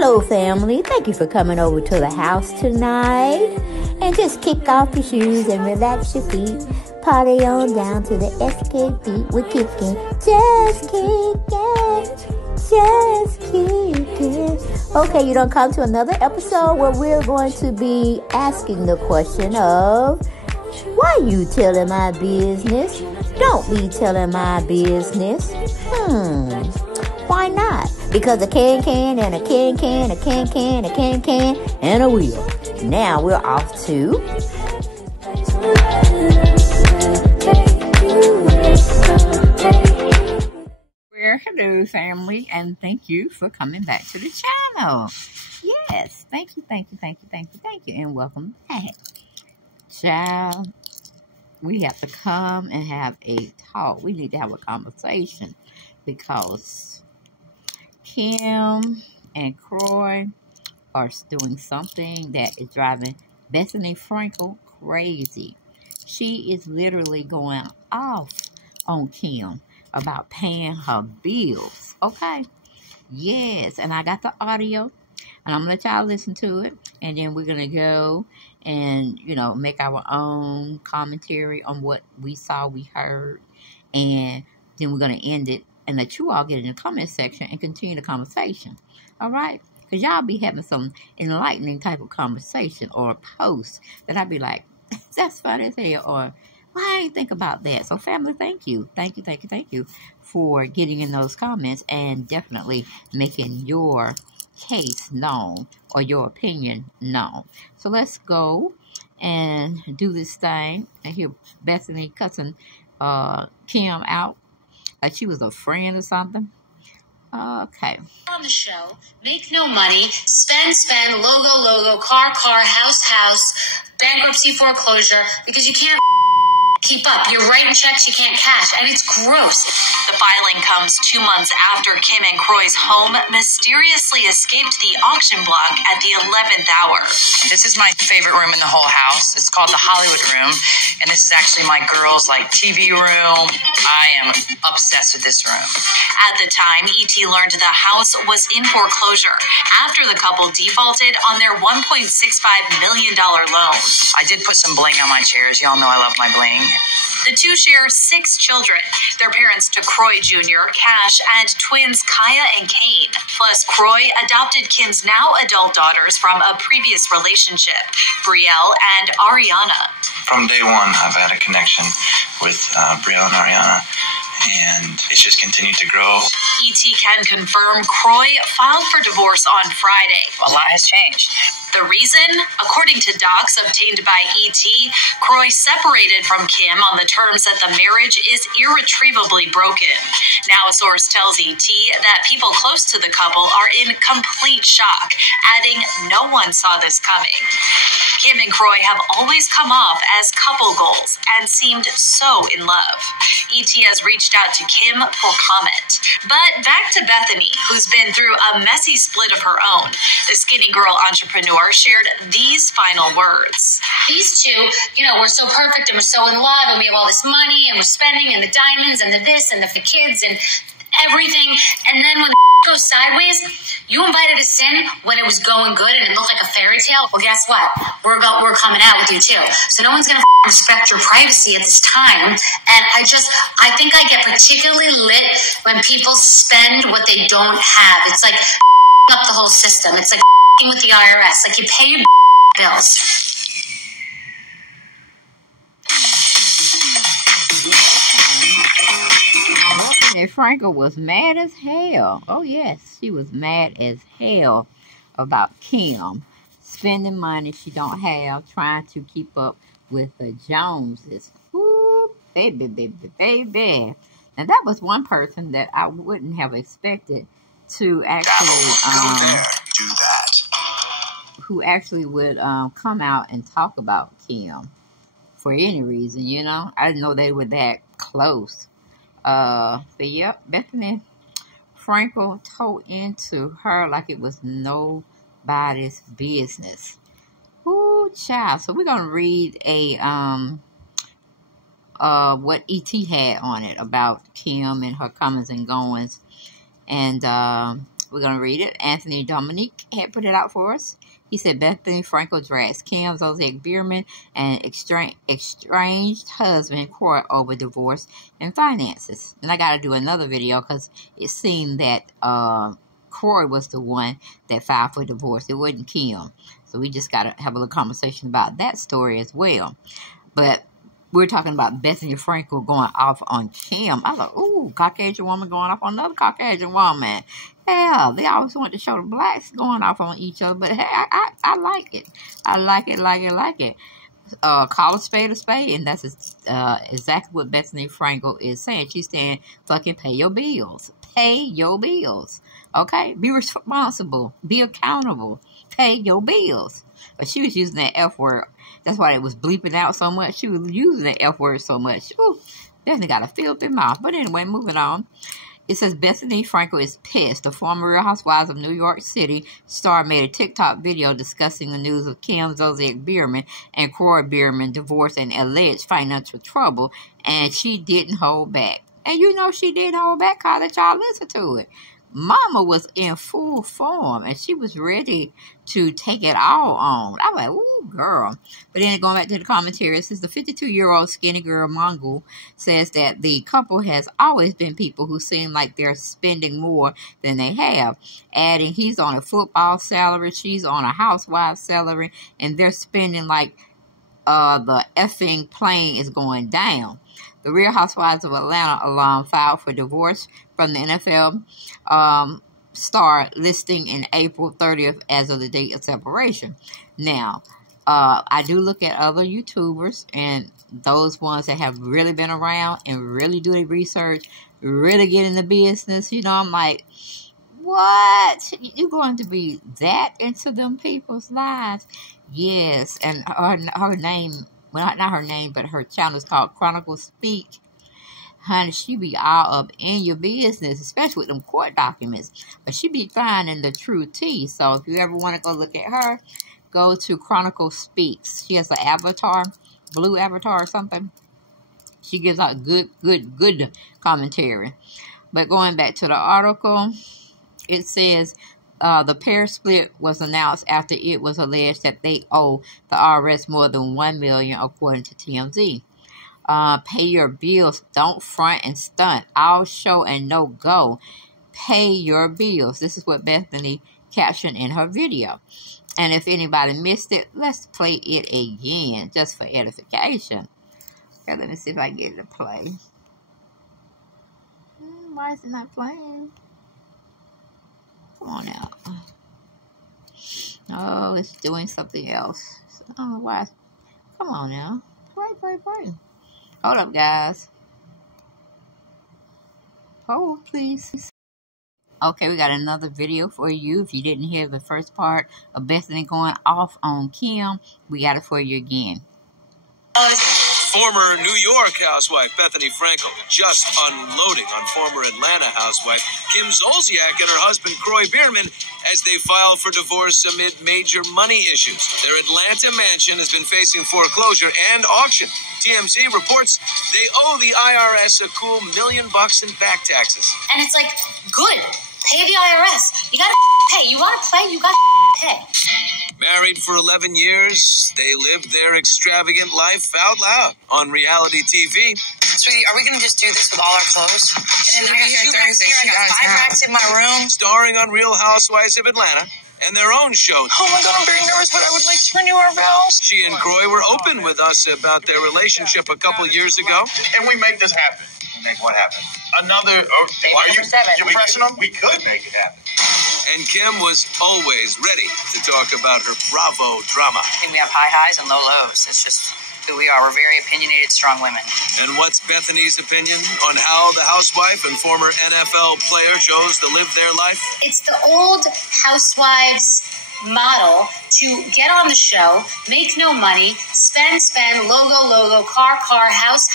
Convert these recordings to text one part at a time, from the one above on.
Hello, family. Thank you for coming over to the house tonight. And just kick off your shoes and relax your feet. Party on down to the SK beat. We're kicking. Just kicking. Just kicking. Okay, you don't come to another episode where we're going to be asking the question of, why you telling my business? Don't be telling my business. Why not? Because a can and a can, a can, and a wheel. Now we're off to... Well, hello, family, and thank you for coming back to the channel. Yes, thank you, and welcome back. Child, we have to come and have a talk. We need to have a conversation because Kim and Croy are doing something that is driving Bethany Frankel crazy. She is literally going off on Kim about paying her bills. Okay? Yes, and I got the audio, and I'm going to let y'all listen to it, and then we're going to go and, make our own commentary on what we saw, we heard, and then we're going to end it and let you all get in the comment section and continue the conversation. All right? Because y'all be having some enlightening type of conversation or a post that I'd be like, that's funny as hell, or why I ain't think about that. So, family, thank you. Thank you for getting in those comments and definitely making your case known or your opinion known. So let's go and do this thing. I hear Bethany cussing Kim out like she was a friend or something. Okay. On the show, make no money, spend, logo, car, house, bankruptcy, foreclosure, because you can't keep up. You're writing checks you can't cash, and it's gross. The filing comes 2 months after Kim and Croy's home mysteriously escaped the auction block at the 11th hour. This is my favorite room in the whole house. It's called the Hollywood room, and this is actually my girls' TV room. I am obsessed with this room. At the time, ET learned the house was in foreclosure after the couple defaulted on their $1.65 million loan. I did put some bling on my chairs. Y'all know I love my bling. The two share 6 children. Their parents to Croy Jr., Cash, and twins Kaya and Kane. Plus, Croy adopted Kim's now adult daughters from a previous relationship, Brielle and Ariana. From day one, I've had a connection with Brielle and Ariana, and it's just continued to grow. ET can confirm Croy filed for divorce on Friday. A lot has changed. The reason? According to docs obtained by ET, Croy separated from Kim on the terms that the marriage is irretrievably broken. Now a source tells ET that people close to the couple are in complete shock, adding no one saw this coming. Kim and Croy have always come off as couple goals and seemed so in love. ET has reached out to Kim for comment. But back to Bethany, who's been through a messy split of her own. The skinny girl entrepreneur shared these final words. These two, we're so perfect and we're so in love and we have all this money and we're spending and the diamonds and the this and the kids and everything. And then when the goes sideways, you invited us in when it was going good and it looked like a fairy tale. Well, guess what? We're coming out with you too. So no one's going to respect your privacy at this time. And I think I get particularly lit when people spend what they don't have. It's like up the whole system. It's like with the IRS. Like you pay your bills. Bethany Frankel was mad as hell. Oh, yes, she was mad as hell about Kim spending money she don't have, trying to keep up with the Joneses. Ooh, baby. And that was one person that I wouldn't have expected to actually do that. Who actually would come out and talk about Kim for any reason, I didn't know they were that close. But yep, Bethany Frankel told into her like it was nobody's business. Ooh, child. So we're gonna read what ET had on it about Kim and her comings and goings. And We're going to read it. Anthony Dominique had put it out for us. He said Bethany Frankel drags Kim Zolciak Bierman and estranged husband court over divorce and finances. And I got to do another video because it seemed that Corey was the one that filed for divorce. It wasn't Kim. So we just got to have a little conversation about that story as well. But we're talking about Bethany Frankel going off on Kim. I thought, ooh, Caucasian woman going off on another Caucasian woman. Hell, they always want to show the blacks going off on each other. But hey, I like it. I like it. Call a spade, and that's exactly what Bethany Frankel is saying. She's saying, fucking pay your bills. Pay your bills. Okay? Be responsible. Be accountable. Pay your bills. But she was using that F word. That's why it was bleeping out so much. She was using that F word so much. Ooh, Bethany got a filthy mouth. But anyway, moving on. It says Bethany Frankel is pissed. The former Real Housewives of New York City star made a TikTok video discussing the news of Kim Zolciak Bierman and Corey Bierman divorce and alleged financial trouble, and she didn't hold back. And you know she didn't hold back. How did y'all listen to it? Mama was in full form, and she was ready to take it all on. I was like, ooh, girl. But then going back to the commentary, it says the 52-year-old skinny girl Mongol says that the couple has always been people who seem like they're spending more than they have, adding he's on a football salary, she's on a housewife salary, and they're spending like the effing plane is going down. The Real Housewives of Atlanta alum filed for divorce from the NFL star listing in April 30th as of the date of separation. Now, I do look at other YouTubers and those ones that have really been around and really do the research, really get in the business. You know, I'm like, what? You're going to be that into them people's lives? Yes, and her name, well, not her name, but her channel is called Chronicle Speak. Honey, she be all up in your business, especially with them court documents. But she be finding the true tea. So if you ever want to go look at her, go to Chronicle Speaks. She has an avatar, blue avatar or something. She gives out good commentary. But going back to the article, it says the pair split was announced after it was alleged that they owe the IRS more than $1 million, according to TMZ. Pay your bills. Don't front and stunt. All show and no go. Pay your bills. This is what Bethany captioned in her video. And if anybody missed it, let's play it again, just for edification. Okay, let me see if I can get it to play. Why is it not playing? Come on now. Oh, it's doing something else. I don't know why. Come on now. Play. Hold up, guys. Hold, please. Okay, we got another video for you. If you didn't hear the first part of Bethany going off on Kim, we got it for you again. Former New York housewife Bethany Frankel just unloading on former Atlanta housewife Kim Zolciak and her husband Corey Bierman as they file for divorce amid major money issues. Their Atlanta mansion has been facing foreclosure and auction. TMZ reports they owe the IRS a cool $1 million in back taxes. And it's like, good. Pay the IRS. You gotta pay. You wanna play? You gotta pay. Married for 11 years, they lived their extravagant life out loud on reality TV. Sweetie, are we going to just do this with all our clothes? And then I got 2 racks here, I got 5 racks in my room. Starring on Real Housewives of Atlanta and their own show. Oh my God, I'm very nervous, but I would like to renew our vows. She and Croy were open with us about their relationship a couple years ago. Can we make this happen? Make what happen? Another. Are you pressing them? We could make it happen. And Kim was always ready to talk about her Bravo drama. I think we have high highs and low lows. It's just who we are. We're very opinionated, strong women. And what's Bethany's opinion on how the housewife and former NFL player chose to live their life? It's the old housewives model to get on the show, make no money, spend, logo, car, house,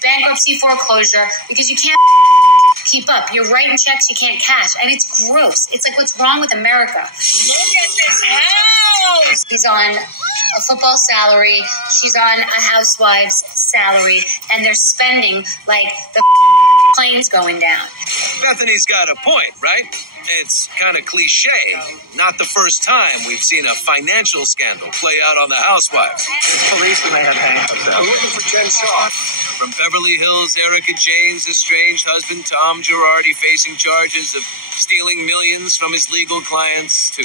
bankruptcy, foreclosure, because you can't keep up. You're writing checks you can't cash, and it's gross. It's like, what's wrong with America? Look at this house! He's on a football salary, she's on a housewife's salary, and they're spending like the plane's going down. Bethany's got a point, right? It's kind of cliche. Not the first time we've seen a financial scandal play out on the housewives. Police may have handcuffs out. I'm looking for Jen Shaw. From Beverly Hills, Erica Jane's estranged husband Tom Girardi facing charges of stealing millions from his legal clients, to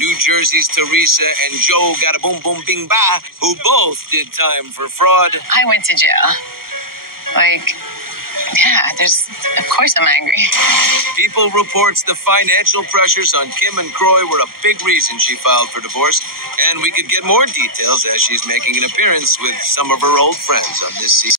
New Jersey's Teresa and Joe Gotta Boom Boom Bing Ba, who both did time for fraud. I went to jail. Of course I'm angry. People reports the financial pressures on Kim and Croy were a big reason she filed for divorce, and we could get more details as she's making an appearance with some of her old friends on this season.